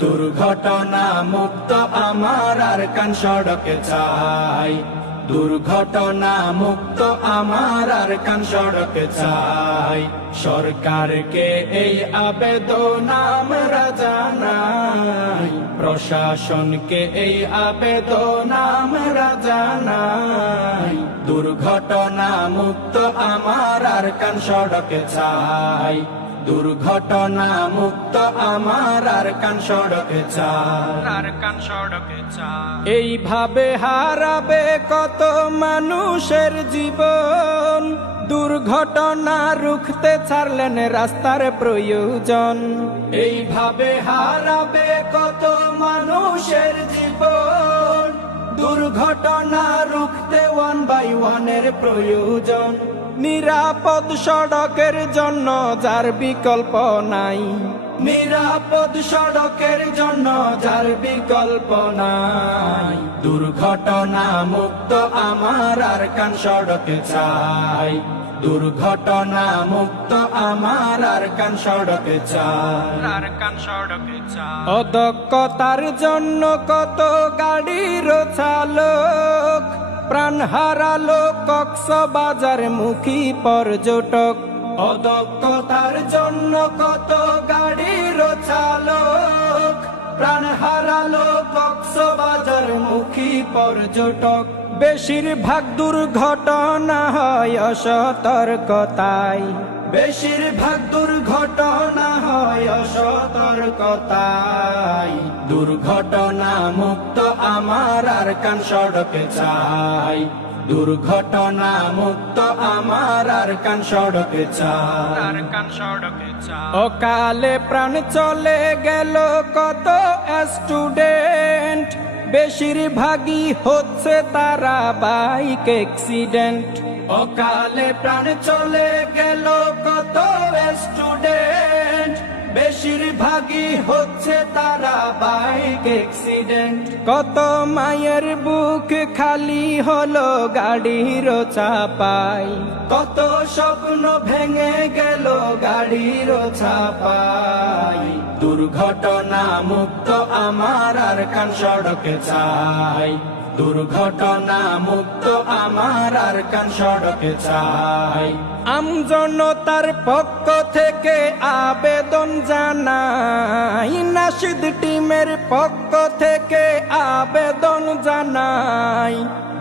দুর্ঘটনা মুক্ত আমার আর কান সড়কে চাই, দুর্ঘটনা মুক্ত আমার আর কান সড়কে চাই। সরকারকে এই আবেদন আমরা জানাই, প্রশাসনকে এই আবেদন আমরা জানাই। দুর্ঘটনা মুক্ত আমার আর কান সড়কে চাই, দুর্ঘটনা মুক্ত আমার আর কান সড়কে চাই। এইভাবে হারাবে কত মানুষের জীবন, দুর্ঘটনা রুখতে ছাড়লেন রাস্তার প্রয়োজন। এইভাবে হারাবে কত মানুষের জীবন, দুর্ঘটনা রুখতে 1 by 1 এর প্রয়োজন। নিরাপদ সড়কের জন্য যার বিকল্প নাই, নিরাপদ সড়কের জন্য যার বিকল্প নাই। দুর্ঘটনা মুক্ত আমার আর কান সড়কে চাই, দুর্ঘটনা মুক্ত আমার আর কান সড়কে চাই। অদক্ষতার জন্য কত গাড়ির চালক প্রাণ হারালো কক্সবাজার মুখী পর্যটক। অদক্ষতার জন্য কত গাড়ির চালক প্রাণ হারালো কক্সবাজার মুখী পর্যটক। বেশিরভাগ দুর্ঘটনা হয় অসতর্কতায়, বেশিরভাগ দুর্ঘটনা হয় অসতর্কতায়। দুর্ঘটনা মুক্ত আমার আর কান সড়কে চাই, দুর্ঘটনা মুক্ত আমার আর কান সড়কে চাই। অকালে প্রাণ চলে গেল কত স্টুডেন্ট, বেশিরভাগই হচ্ছে তারা বাইক অ্যাক্সিডেন্ট। অকালে প্রাণ চলে গেল কত স্টুডেন্ট, বেশিরভাগই হচ্ছে তারা বাইক অ্যাক্সিডেন্ট। কত মায়ের বুক খালি হলো গাড়ির চাপায়, কত স্বপ্ন ভেঙে গেল গাড়ির চাপায়। দুর্ঘটনা মুক্ত আমার আর কান সড়কে চাই, দুর্ঘটনা মুক্ত আমার আর কান সড়কে চাই। আমজনতার পক্ষ থেকে আবেদন জানাই, নাশিদ টিমের পক্ষ থেকে আবেদন জানাই।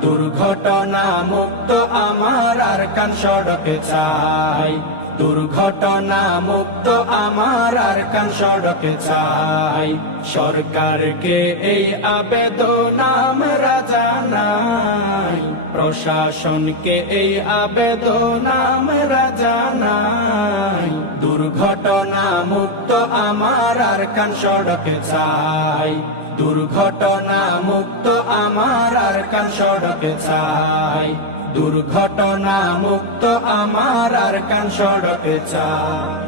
দুর্ঘটনা মুক্ত আমার আর কান সড়কে চাই, দুর্ঘটনা মুক্ত আমার আর কান সড়কে চাই। সরকারকে এই আবেদন আমরা জানাই, প্রশাসনকে এই আবেদন আমরা জানাই। দুর্ঘটনা মুক্ত আমার আর কান সড়কে চাই, দুর্ঘটনা মুক্ত আমার আর কান সড়কে চাই। দুর্ঘটনা মুক্ত আমার আর কান সড়কে চাই।